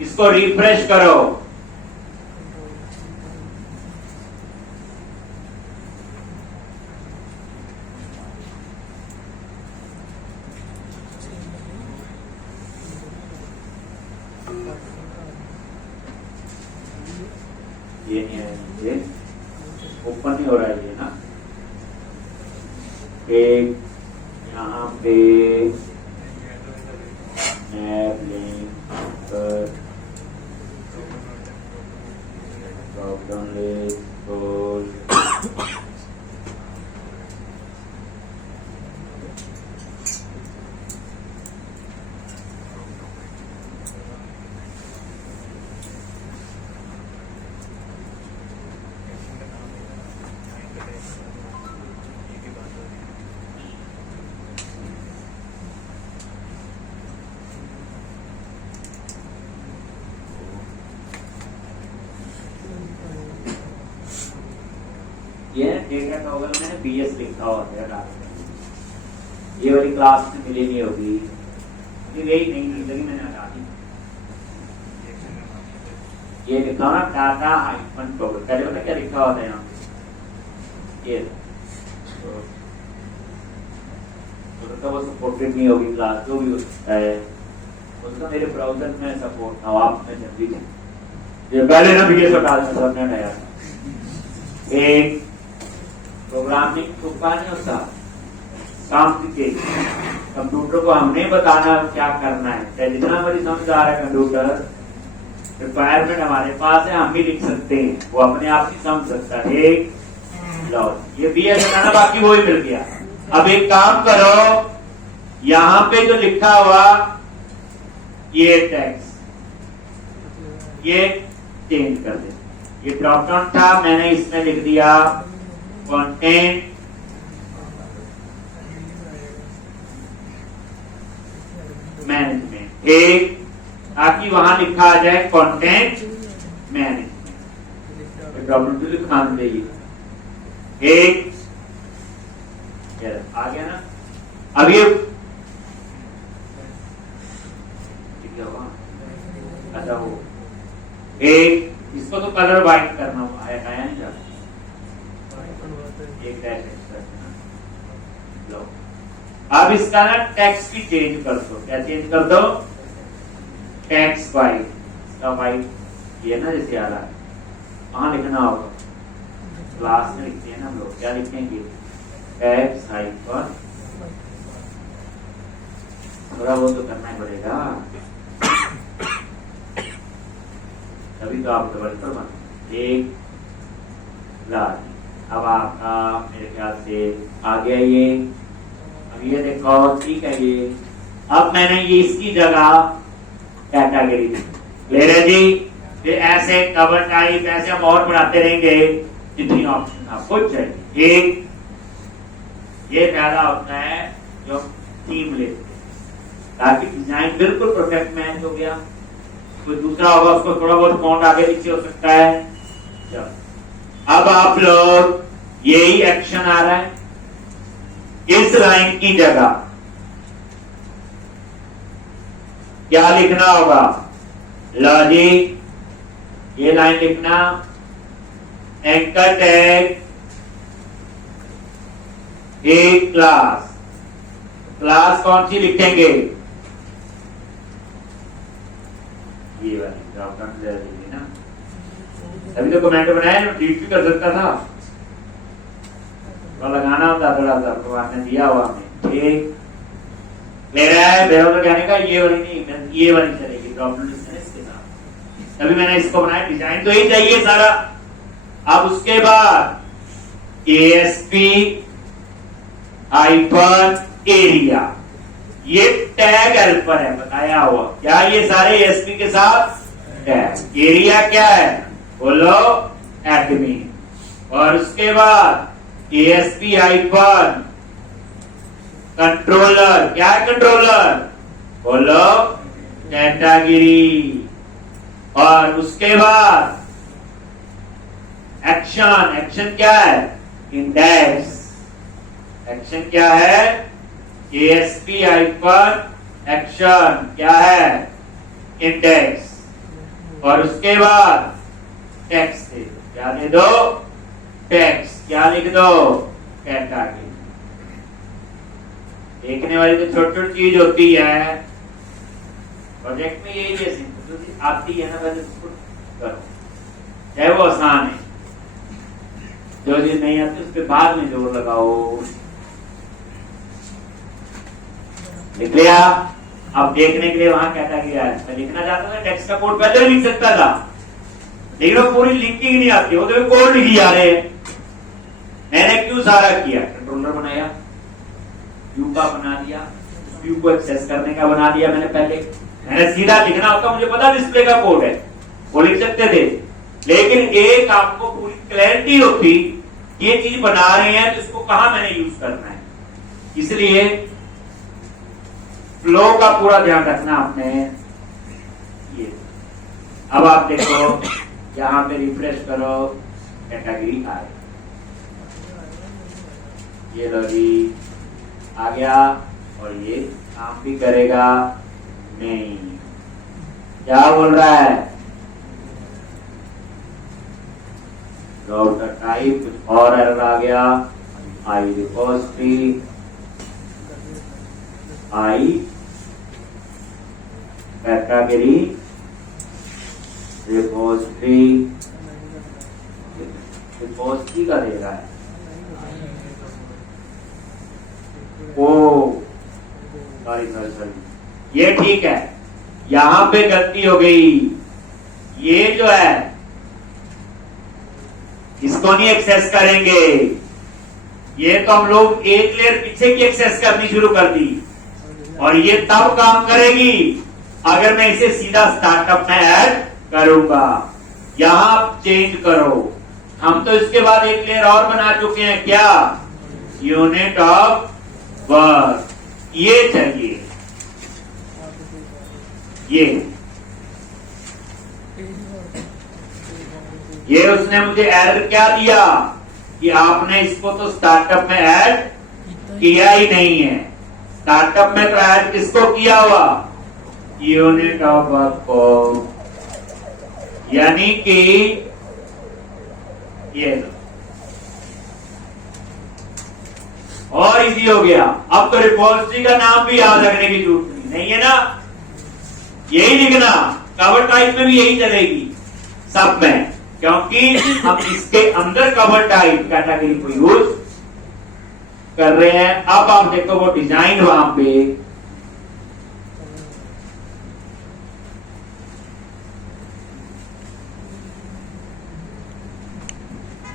इसको रिफ्रेश करो, ये नहीं है, ये ओपन नहीं हो रहा है ये ना, एक यहाँ पे नैब लिंक पर ड्रॉप डाउन लिस्ट ये डेटा टॉगल में BS लिखा हुआ है डाल, ये वाली क्लास में मिली नहीं होगी, यही नहीं जिंदगी मैंने हटा दी। ये लिखा ना डाटा हाइफन टॉगल, पहले पता क्या लिखा होता है यहाँ ये तो वो सपोर्टेड नहीं होगी क्लास, जो भी होता है उसका मेरे ब्राउजर में सपोर्ट ना, आप में जल्दी ये पहले ना BS हटा समझ में आया। एक प्रोग्रामिंग तुक्का नहीं होता, काम के कंप्यूटर को हमने बताना क्या करना है, चाहे जितना हमारी समझ आ रहा है कंप्यूटर, रिक्वायरमेंट हमारे पास है, हम भी लिख सकते हैं, वो अपने आप ही समझ सकता है। एक लो ये BS बनाना, बाकी वो ही मिल गया। अब एक काम करो, यहां पे जो लिखा हुआ ये टेक्स्ट ये चेंज कर दे, ये ड्रॉप डाउन था, मैंने इसमें लिख दिया कंटेंट मैनेजमेंट, एक ताकि वहां लिखा आ जाए कंटेंट मैनेजमेंट, ड्रॉप डाउन तो लिखा देगी एक, आ गया ना। अब ये अच्छा वो एक, इसको तो कलर वाइट करना आया नहीं जाता, एक डैश एक्स्ट्रा लो। अब इसका ना टेक्स्ट भी चेंज कर दो, क्या चेंज कर दो? टेक्स्ट वाइट, इसका वाइट ये ना जैसे आ रहा है, वहां लिखना होगा, क्लास में लिखते हैं ना हम लोग, क्या लिखेंगे? टेक्स्ट हाइफन, थोड़ा वो तो करना ही पड़ेगा, तभी तो आप डेवलपर बन। एक लाल, अब आपका मेरे ख्याल से आ गया ये। अब ये देखो ठीक है, ये अब मैंने ये इसकी जगह कैटेगरी ले रहे जी। फिर ऐसे कवर टाइप ऐसे हम और बढ़ाते रहेंगे जितनी ऑप्शन आपको चाहिए। एक ये पहला होता है जो थीम लेते हैं ताकि डिजाइन बिल्कुल परफेक्ट मैच हो गया। कोई दूसरा होगा उसको थोड़ा बहुत फॉन्ट आगे पीछे हो सकता है। चलो अब आप लोग यही एक्शन आ रहा है, इस लाइन की जगह क्या लिखना होगा? लॉजिक, ये लाइन लिखना, एंकर टैग, एक क्लास। क्लास कौन सी लिखेंगे? ये वाली ड्रॉप डाउन दे दीजिए ना। अभी तो कमेंट बनाया जो ठीक भी कर सकता था, तो लगाना होता थोड़ा सा, तो आपने दिया हुआ हमें। ठीक ले रहा है बेरोजगार कहने का, ये वाली नहीं, ये वाली चलेगी ड्रॉप डाउन इसके साथ। तभी मैंने इसको बनाया, डिजाइन तो ही चाहिए सारा। अब उसके बाद ASP हाइफन एरिया, ये टैग हेल्पर है बताया हुआ। क्या ये सारे ASP के साथ टैग? एरिया क्या है? बोलो एडमिन। और उसके बाद ASP हाइफन कंट्रोलर, क्या है कंट्रोलर? बोलो कैटेगरी। और उसके बाद एक्शन, एक्शन क्या है? इंडेक्स। एक्शन क्या है? ASP हाइफन एक्शन क्या है? इंडेक्स। और उसके बाद टेक्स्ट दे दो, क्या दे दो? टेक्स्ट। क्या लिख दो? कैटेगरी। देखने वाली तो छोटी छोटी चीज होती है, प्रोजेक्ट में यही जैसी आती है ना, पहले उसको करो, चाहे वो आसान है। जो चीज नहीं आती उस पर बाद में जोर लगाओ। लिख लिया? अब देखने के लिए वहां कैटेगरी आया। मैं लिखना चाहता था टेक्स्ट का कोड पहले लिख सकता था, लेकिन वो पूरी लिंकिंग नहीं आती, वो तो कोड लिखी जा रहे हैं। मैंने क्यों सारा किया? कंट्रोलर बनाया, व्यू का बना दिया, व्यू को एक्सेस करने का बना दिया मैंने पहले। मैंने सीधा लिखना होता, मुझे पता डिस्प्ले का कोड है, वो लिख सकते थे। लेकिन एक आपको पूरी क्लैरिटी होती, ये चीज बना रहे हैं तो इसको कहां मैंने यूज करना है। इसलिए फ्लो का पूरा ध्यान रखना आपने। ये अब आप देखो यहां पे रिफ्रेश करो, कैटेगरी आए, ये लो जी आ गया। और ये काम भी करेगा नहीं। क्या बोल रहा है? राउटर टाइप कुछ और एरर आ गया। I repository, I category, repository, repository का दे रहा है। ओ सॉरी, ये ठीक है, यहां पे गलती हो गई। ये जो है इसको नहीं एक्सेस करेंगे, ये तो हम लोग एक लेयर पीछे की एक्सेस करनी शुरू कर दी। और ये तब काम करेगी अगर मैं इसे सीधा स्टार्टअप में ऐड करूंगा। यहां आप चेंज करो। हम तो इसके बाद एक लेयर और बना चुके हैं, क्या? Unit of work. ये चाहिए, ये उसने मुझे एरर क्या दिया कि आपने इसको तो स्टार्टअप में ऐड किया ही नहीं है। स्टार्टअप में तो ऐड किसको किया हुआ? यूनिट ऑफ वर्क को। यानी कि ये और इजी हो गया। अब तो रिपोजिटरी का नाम भी याद रखने की जरूरत नहीं है ना, यही लिखना। कवर टाइप में भी यही चलेगी सब में, क्योंकि हम इसके अंदर कवर टाइप कैटेगरी को यूज कर रहे हैं। अब आप देखो वो डिजाइन वहां पे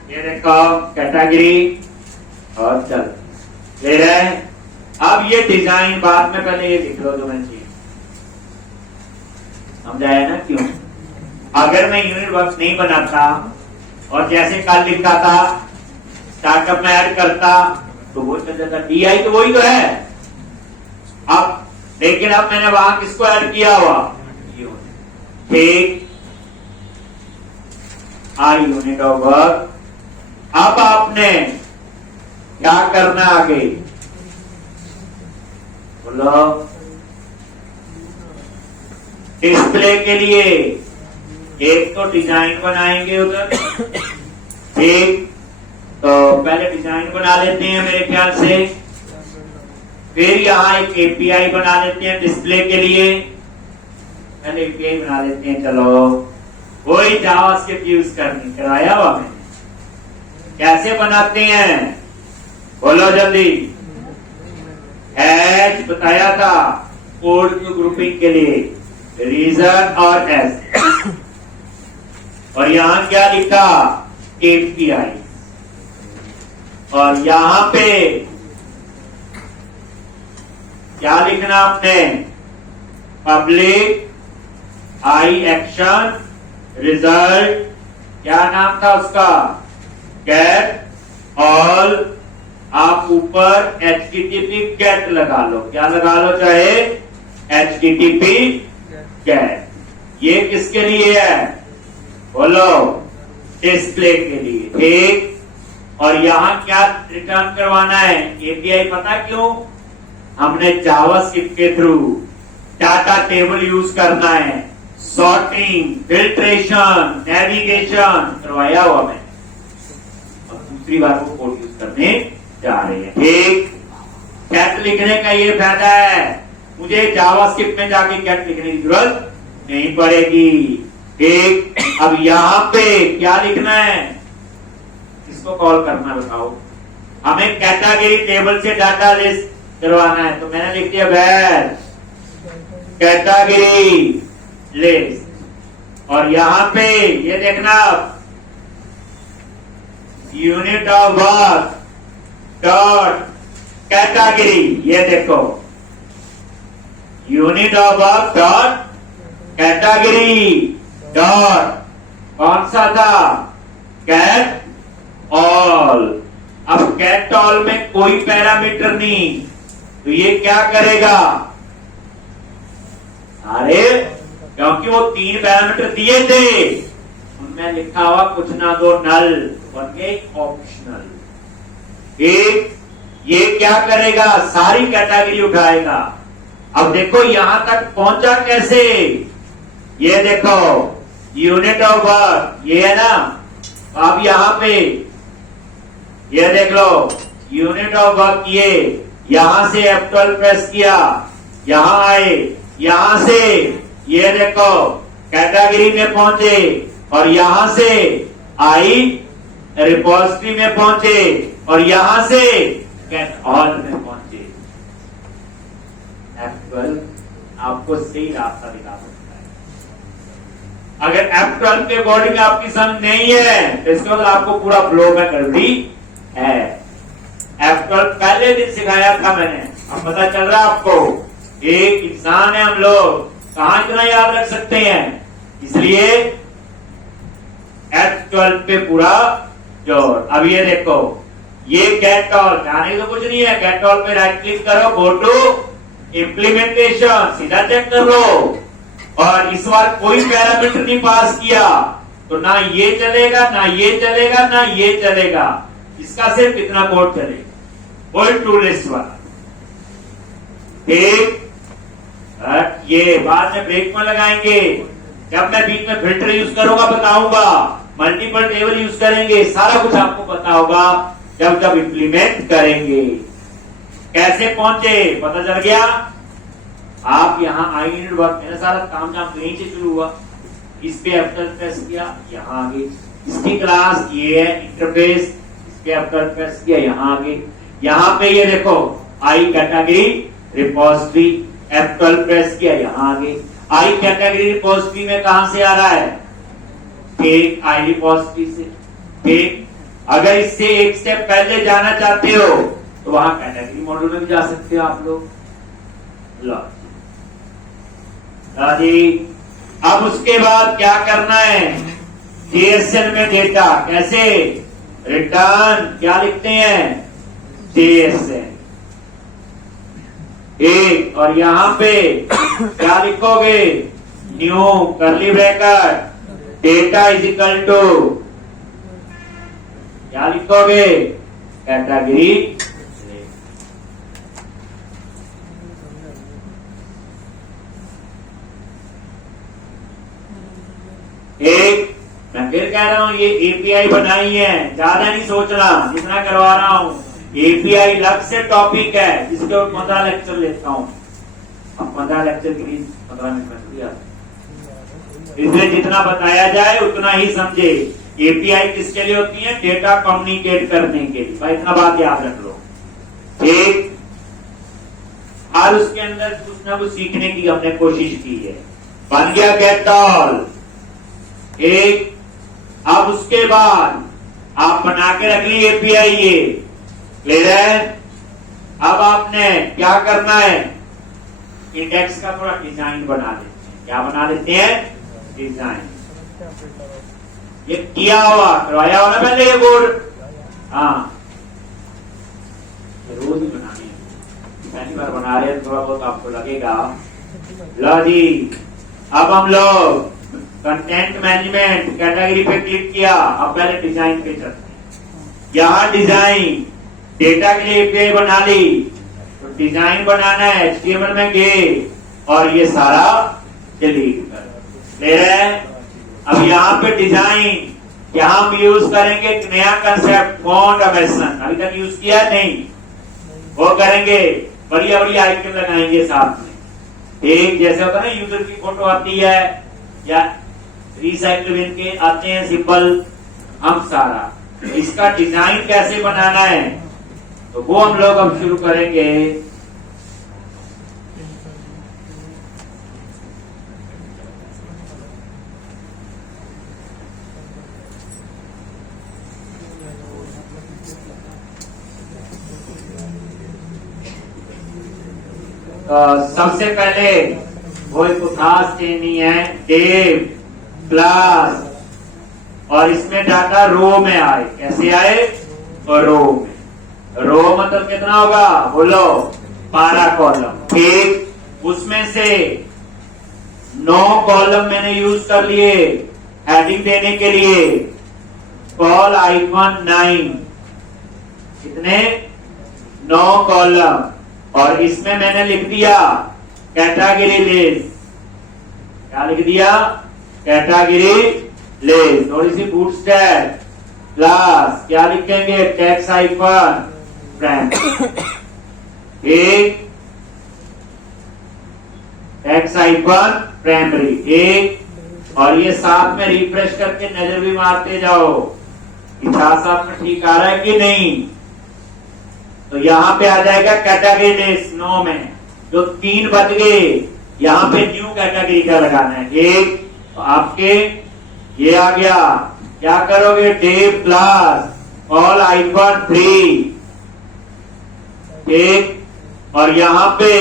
ये देखो कैटेगरी और चल ले रहे हैं। अब अब ये डिजाइन बाद में, पहले ये लिख लो जो मैंने चाहिए, समझाया ना क्यों? अगर मैं यूनिट वर्क नहीं बनाता और जैसे कल लिखा था स्टार्टअप में ऐड करता तो वो चल जाता, DI तो वही तो है। अब लेकिन अब मैंने वहां किसको ऐड किया हुआ, ठीक, आई यूनिट ऑफ वर्क। अब आपने क्या करना आगे बोलो? डिस्प्ले के लिए एक तो डिजाइन बनाएंगे उधर, ठीक, तो पहले डिजाइन बना लेते हैं मेरे ख्याल से, फिर यहाँ एक API बना लेते हैं डिस्प्ले के लिए, पहले API बना लेते हैं। चलो वही जावास्क्रिप्ट यूज करवाया हुआ मैंने, कैसे बनाते हैं बोलो जल्दी? H बताया था कोड की ग्रुपिंग के लिए, रीजन और S, और यहां क्या लिखा API, और यहां पे क्या लिखना आपने? पब्लिक आई एक्शन रिजल्ट, क्या नाम था उसका? Get all. आप ऊपर HTTP गेट लगा लो, क्या लगा लो चाहे? HTTP get. ये किसके लिए है बोलो? डिस्प्ले के लिए, ठीक। और यहां क्या रिटर्न करवाना है? API पता क्यों? हमने जावास्क्रिप्ट के थ्रू डाटा टेबल यूज करना है, सॉर्टिंग, फिल्ट्रेशन, नेविगेशन करवाया हुआ मैं, और दूसरी बार वो कोड यूज करने जा रहे हैं, ठीक। कैट लिखने का ये फायदा है, मुझे जावास्क्रिप्ट में जाके कैट लिखने की जरूरत नहीं पड़ेगी, ठीक। अब यहां पे क्या लिखना है? इसको कॉल करना, बताओ। हमें कैटेगरी टेबल से डाटा लिस्ट करवाना है, तो मैंने लिख दिया वेयर कैटेगरी लिस्ट, और यहां पे ये देखना unit of work dot category, ये देखो unit of work dot category dot कौन सा था? Get all. अब गेट ऑल में कोई पैरामीटर नहीं, तो ये क्या करेगा? अरे क्योंकि वो 3 पैरामीटर दिए थे, उनमें लिखा हुआ कुछ ना दो नल, बन गए ऑप्शनल। एक ये क्या करेगा? सारी कैटेगरी उठाएगा। अब देखो यहां तक पहुंचा कैसे? ये देखो यूनिट ऑफ वर्क, ये है ना। अब यहां पे ये देख लो यूनिट ऑफ वर्क, ये यहां से F12 प्रेस किया, यहां आए, यहां से ये देखो कैटेगरी में पहुंचे, और यहां से आई रिपोजिटरी में पहुंचे, और यहां से गेट ऑल में पहुंचे। F12 आपको सही रास्ता दिखा सकता है। अगर F12 के अकॉर्डिंग आपकी समझ नहीं है तो इसके बाद आपको पूरा फ्लो में गड़बड़ी है। F12 पहले दिन सिखाया था मैंने, अब पता चल रहा है आपको। एक इंसान है, हम लोग कहां इतना याद रख सकते हैं, इसलिए F12 पे पूरा जोर। अब ये देखो ये गेट ऑल, जाने तो कुछ नहीं है, गेट ऑल पे राइट क्लिक करो, गो टू इम्प्लीमेंटेशन, सीधा चेक कर लो। और इस बार कोई पैरामीटर नहीं पास किया, तो ना ये चलेगा, ना ये चलेगा, ना ये चलेगा। इसका सिर्फ इतना कोड चलेगा, कोई टू लिस्ट वाला, ठीक। ये बाद में ब्रेक में लगाएंगे, जब मैं बीच में फिल्टर यूज करूंगा बताऊंगा, मल्टीपल टेबल यूज करेंगे, सारा कुछ आपको पता होगा जब जब इंप्लीमेंट करेंगे। कैसे पहुंचे पता चल गया? आप यहाँ आई यूनिट वर्क, मेरा सारा काम जहां यहीं से शुरू हुआ, इस पे F12 प्रेस किया, यहाँ आगे। इसकी क्लास ये है इंटरफेस, इस पे F12 प्रेस किया, यहाँ आगे। यहाँ पे ये देखो आई कैटेगरी रिपोजिटरी, F12 प्रेस किया, यहाँ आगे। आई कैटेगरी रिपोजिटरी में कहां से आ रहा है? ठीक, आई रिपोजिटरी से, ठीक। अगर इससे एक स्टेप पहले जाना चाहते हो तो वहां कैटेगरी मॉड्यूल में भी जा सकते हो आप लोग। लो जी, अब उसके बाद क्या करना है, JSN में डेटा कैसे रिटर्न, क्या लिखते हैं JSN एक, और यहां पे क्या लिखोगे, new curly bracket data is equal to, क्या लिखोगे, कैटेगरी। एक, मैं फिर कह रहा हूं ये एपीआई बनाई है, ज्यादा नहीं सोचना जितना करवा रहा हूं। एपीआई अलग से टॉपिक है जिसके ऊपर 15 लेक्चर लेता हूं। अब 15 लेक्चर के लिए 15 मिनट में थोड़ी आता, इसलिए जितना बताया जाए उतना ही समझे। एपीआई किसके लिए होती है, डेटा कम्युनिकेट करने के लिए, भाई इतना बात याद रख लो, ठीक। और उसके अंदर कुछ ना कुछ सीखने की हमने कोशिश की है। बन गया गेट ऑल एक। अब उसके बाद आप बना के रख ली एपीआई, ये क्लियर है। अब आपने क्या करना है, इंडेक्स का थोड़ा डिजाइन बना लेते हैं। क्या बना लेते हैं, डिजाइन। ये किया हुआ करवाया हो ना पहले ये बोर्ड, हाँ रोज ही बनानी है, पहली बार बना रहे हैं, थोड़ा बहुत आपको लगेगा। लो जी, अब हम लोग कंटेंट मैनेजमेंट कैटेगरी पे क्लिक किया। अब पहले डिजाइन पे चलते हैं। यहां डिजाइन डेटा के लिए एपीआई बना ली, तो डिजाइन बनाना है, HTML में गए और ये सारा डिलीट कर ले रहे हैं। अब यहाँ पे डिजाइन, यहाँ हम यूज करेंगे एक नया कंसेप्ट, फॉन्ट ऑटोमेशन। अभी तक यूज किया नहीं, वो करेंगे, बढ़िया बढ़िया आइकन लगाएंगे साथ में। एक जैसे होता है ना, यूजर की फोटो आती है या रिसाइकल बिन के आते हैं सिंबल, हम सारा इसका डिजाइन कैसे बनाना है, तो वो हम लोग अब शुरू करेंगे। सबसे पहले वो एक खास चेंज नहीं है, डेव क्लास, और इसमें डाटा रो में आए। कैसे आए, और रो में। रो मतलब कितना होगा, बोलो 12 कॉलम, ठीक। उसमें से 9 कॉलम मैंने यूज कर लिए हेडिंग देने के लिए। कॉल आइकन 9, कितने 9 कॉलम, और इसमें मैंने लिख दिया कैटेगरी लिस्ट। क्या लिख दिया, कैटेगरी लिस्ट। थोड़ी सी बूटस्ट्रैप क्लास, क्या लिखेंगे, टेक्स्ट आइकन प्राइमरी, एक टेक्स्ट आइकन प्राइमरी एक। और ये साथ में रिफ्रेश करके नजर भी मारते जाओ कि साथ में ठीक आ रहा है कि नहीं। तो यहाँ पे आ जाएगा कैटेगरी लिस्ट 9 में, जो 3 बच गए, यहाँ पे न्यू कैटेगरी का लगाना है एक। तो आपके ये आ गया, क्या करोगे, डेव क्लास ऑल आइकन 3 एक, और यहाँ पे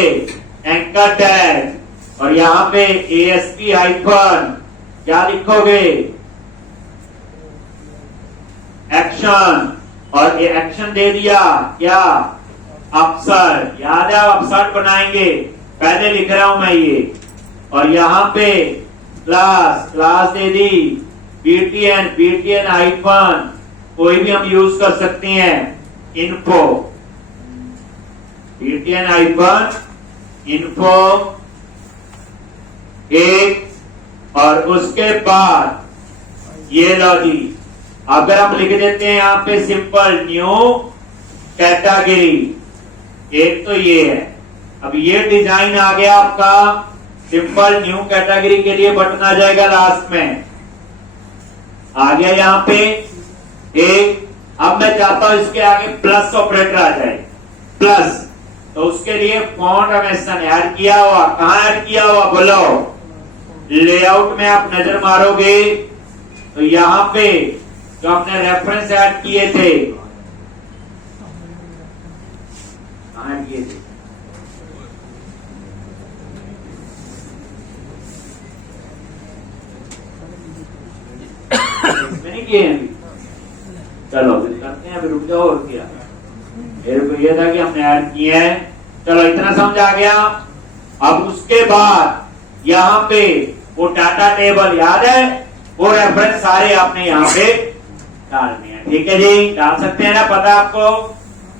एंकर टैग, और यहाँ पे ASP आइकन, क्या लिखोगे, एक्शन, और ये एक्शन दे दिया क्या, अपसर्ट। याद है, अपसर्ट बनाएंगे, पहले लिख रहा हूं मैं ये। और यहाँ पे क्लास, क्लास दे दी BTN आइकन, कोई भी हम यूज कर सकते हैं, इन्फो, BTN आइकन इन्फो एक। और उसके बाद ये लो जी, अगर हम लिख देते हैं यहाँ पे सिंपल न्यू कैटेगरी, एक तो ये है। अब ये डिजाइन आ गया आपका, सिंपल न्यू कैटेगरी के लिए बटन आ जाएगा लास्ट में, आ गया यहाँ पे एक। अब मैं चाहता हूं इसके आगे प्लस ऑपरेटर आ जाए, प्लस, तो उसके लिए फॉन्ट ऑटोमेशन ऐड किया हुआ, कहां ऐड किया हुआ, बोलो, लेआउट में आप नजर मारोगे तो यहाँ पे जो हमने रेफरेंस ऐड किए थे, कहाँ किए थे? इसमें नहीं किए हैं अभी। चलो फिर करते हैं, अभी रुक जाओ। और क्या मेरे को ये था कि हमने ऐड किए हैं। चलो इतना समझ आ गया। अब उसके बाद यहाँ पे वो डाटा टेबल याद है, वो रेफरेंस सारे आपने यहाँ पे डालने हैं। ठीक है जी, डाल सकते हैं ना, पता है आपको?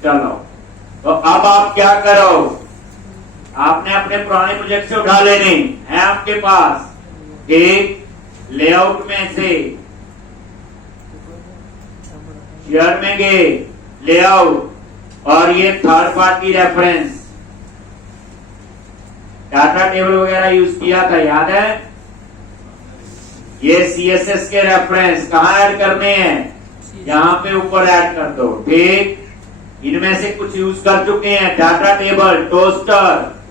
चलो तो अब आप क्या करो, आपने अपने पुराने प्रोजेक्ट से उठा लेने हैं आपके पास। एक लेआउट में से शेयर में गए लेआउट, और ये third party reference data table वगैरह यूज किया था, याद है? ये CSS के रेफरेंस कहाँ ऐड करने हैं? यहाँ पे ऊपर ऐड कर दो। ठीक, इनमें से कुछ यूज कर चुके हैं, data table, toaster,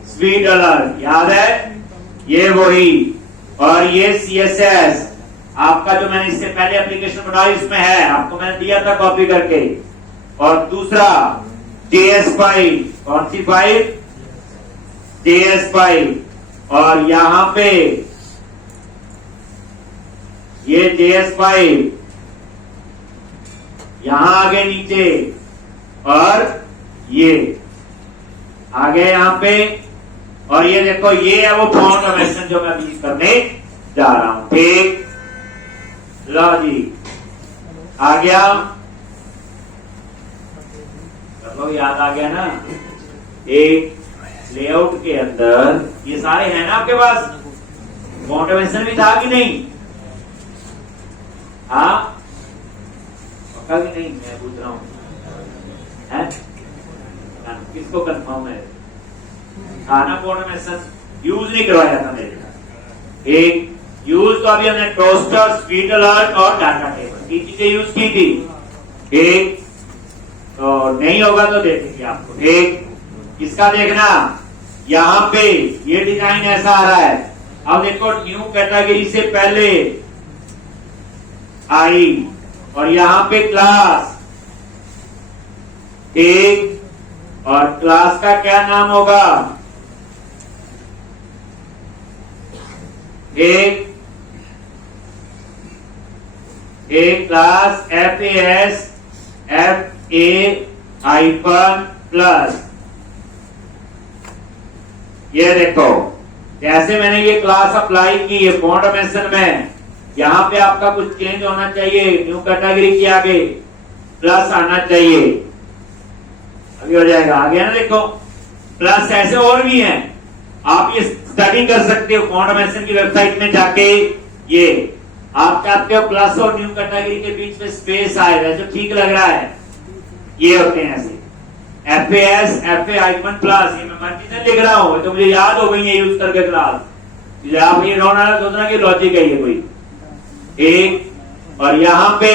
sweet alert, याद है? ये वही। और ये CSS आपका जो मैंने इससे पहले एप्लीकेशन बनाई इसमें है, आपको मैंने दिया था कॉपी करके। और दूसरा JS फाइल, कौन सी फाइल? JS file. और यहां पे ये JS फाइल यहां आगे नीचे, और ये आगे यहां पे, और ये देखो ये है वो फॉन्ट ऑटोमेशन जो मैं यूज करने जा रहा हूं। ठीक, लो जी आ गया, चलो याद आ गया ना। एक लेआउट के अंदर ये सारे हैं ना आपके पास, फॉन्ट ऑटोमेशन भी था कि नहीं? हाँ पक्का कि नहीं? मैं पूछ रहा हूं, किसको कंफर्म है? खाना ऑटोमेशन यूज नहीं करवाया था मेरे साथ। एक यूज तो अभी हमने टोस्टर, स्वीट अलर्ट और डाटा टेबल, तीन चीजें यूज की थी। एक तो नहीं होगा तो देखेंगे आपको। एक इसका देखना, यहाँ पे ये डिजाइन ऐसा आ रहा है। अब देखो न्यू कैटेगरी से पहले आई, और यहाँ पे क्लास एक, और क्लास का क्या नाम होगा? एक क्लास FAS FA-प्लस। ये देखो जैसे मैंने ये क्लास अप्लाई की है फॉन्ट ऑटोमेशन में, यहाँ पे आपका कुछ चेंज होना चाहिए, न्यू कैटेगरी के आगे प्लस आना चाहिए। अभी हो जाएगा, आ गया ना? देखो प्लस ऐसे और भी हैं, आप ये स्टडी कर सकते हो फॉन्ट ऑटोमेशन की वेबसाइट में जाके। ये आप चाहते हो प्लस और न्यू कैटेगरी के बीच में स्पेस आए, वैसे ठीक लग रहा है, ये होते हैं ऐसे FAS FA-प्लस। ये मैं मर्जी से लिख रहा हूँ, तो मुझे याद हो गई है यूज करके क्लास। आप ये सोचना कि लॉजिक है ये कोई एक। और यहाँ पे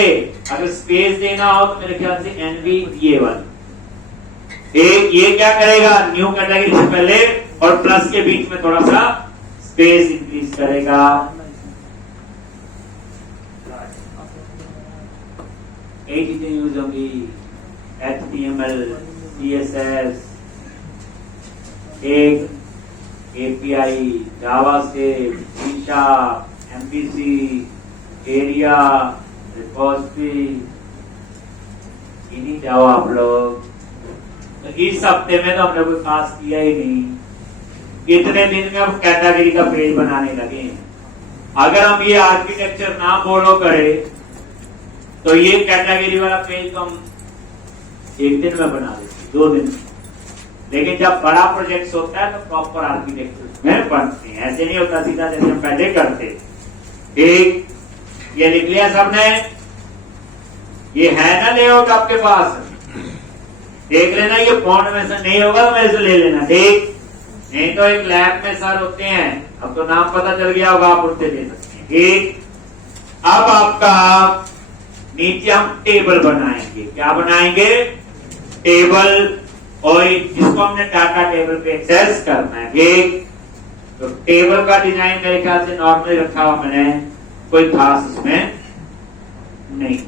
अगर स्पेस देना हो तो मेरे ख्याल से NV ये वाली एक, ये क्या करेगा? न्यू कैटेगरी से पहले और प्लस के बीच में थोड़ा सा स्पेस इंक्रीज करेगा। एक चीजें यूज होंगी, HTML, CSS, एक API, JavaScript, C#, MVC, area, repository, इन्हीं जाओ आप लोग। तो इस हफ्ते में तो हमने कोई खास किया ही नहीं, इतने दिन में हम कैटेगरी का पेज बनाने लगे हैं। अगर हम ये आर्किटेक्चर ना फॉलो करें तो ये कैटेगरी वाला पेज तो हम एक दिन में बना देते, 2 दिन में। लेकिन जब बड़ा प्रोजेक्ट होता है तो प्रॉपर आर्किटेक्चर में बनते हैं, ऐसे नहीं होता सीधा जैसे हम पहले करते। एक ये लिख लिया सबने, ये है ना लेआउट आपके पास, देख लेना। ये फॉन्ट में से नहीं होगा तो मेरे से ले लेना, ठीक? नहीं तो एक लैब में सर होते हैं, अब तो नाम पता चल गया होगा, आप उनसे ले सकते हैं। ठीक, अब आपका नीचे हम टेबल बनाएंगे। क्या बनाएंगे? टेबल, और जिसको हमने डाटा टेबल पे एक्सेस करना है। ठीक, तो टेबल का डिजाइन मेरे ख्याल से नॉर्मली रखा हुआ मैंने, कोई खास इसमें नहीं।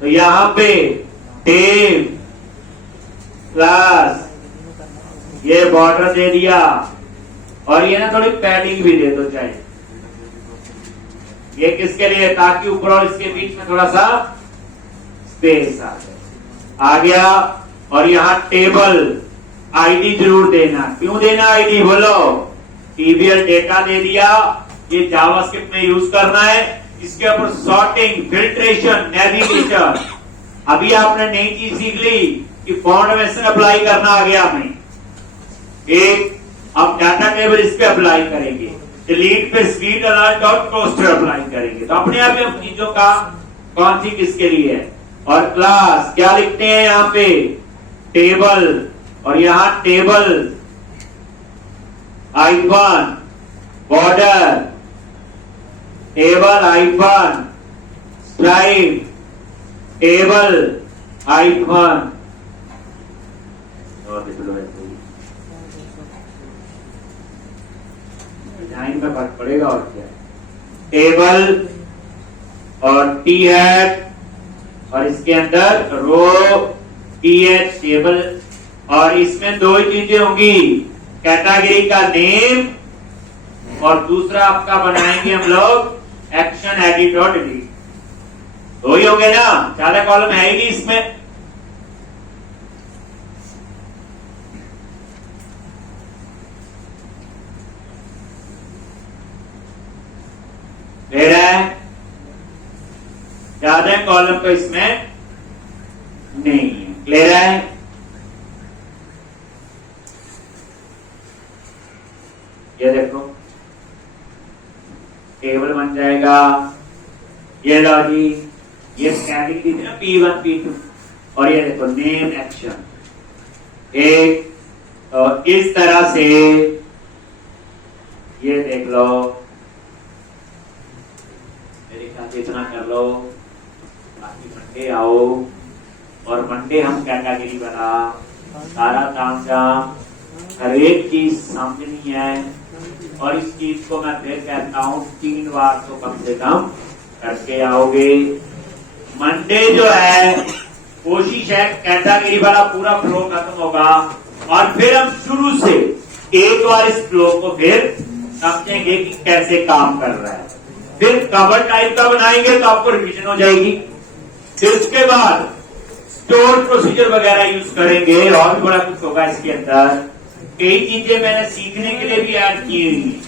तो यहाँ पे टेब क्लास ये बॉर्डर दे दिया और ये ना थोड़ी पैडिंग भी दे दो चाहे। ये किसके लिए, ताकि ऊपर और इसके बीच में थोड़ा सा स्पेस आ जाए। आ गया। और यहाँ टेबल आईडी जरूर देना। क्यों देना आईडी बोलो? टीबीएल डेटा दे दिया, ये जावास्क्रिप्ट में यूज करना है। इसके ऊपर सॉर्टिंग, फिल्ट्रेशन, नेविगेशन। अभी आपने नई चीज सीख ली कि फॉर्मेशन अप्लाई करना आ गया हमें। एक अब डाटा टेबल इस पे अप्लाई करेंगे, डिलीट पे स्पीड अलर्ट और टोस्टर अप्लाई करेंगे। तो अपने आप में चीजों का कौन सी किसके लिए है। और क्लास क्या लिखते हैं यहाँ पे, टेबल, और यहाँ table icon border, table icon stripe, table icon और डिजाइन में फर्क पड़ेगा और क्या। टेबल और टी हैट और इसके अंदर रो टीएच टेबल। और इसमें दो ही चीजें होंगी, कैटेगरी का नेम और दूसरा आपका बनाएंगे हम लोग एक्शन एडिट और डिलीट। दो ही होंगे ना, ज्यादा कॉलम है ही नहीं इसमें। क्लियर है? ज्यादा कॉलम तो इसमें नहीं है। क्लियर है? ये देखो टेबल बन जाएगा। ये लो जी, ये कैटेगरी थी ना P1 P2, और ये देखो नेम एक्शन। एक तो इस तरह से ये देख लो, मेरे ख्याल से इतना कर लो। बाकी मंडे आओ और मंडे हम कैटेगरी बना, सारा तामझाम, हर एक चीज समझनी है। और इस चीज को मैं फिर कहता हूं 3 बार तो कम से कम करके आओगे। मंडे जो है कोशिश है कैटेगरी वाला पूरा फ्लो खत्म होगा और फिर हम शुरू से एक बार इस फ्लो को फिर समझेंगे कि कैसे काम कर रहा है। फिर कवर टाइप का बनाएंगे तो आपको रिविजन हो जाएगी। फिर उसके बाद स्टोर प्रोसीजर वगैरह यूज करेंगे और भी बड़ा कुछ होगा इसके अंदर। कई चीजें मैंने सीखने के लिए भी ऐड की हुई।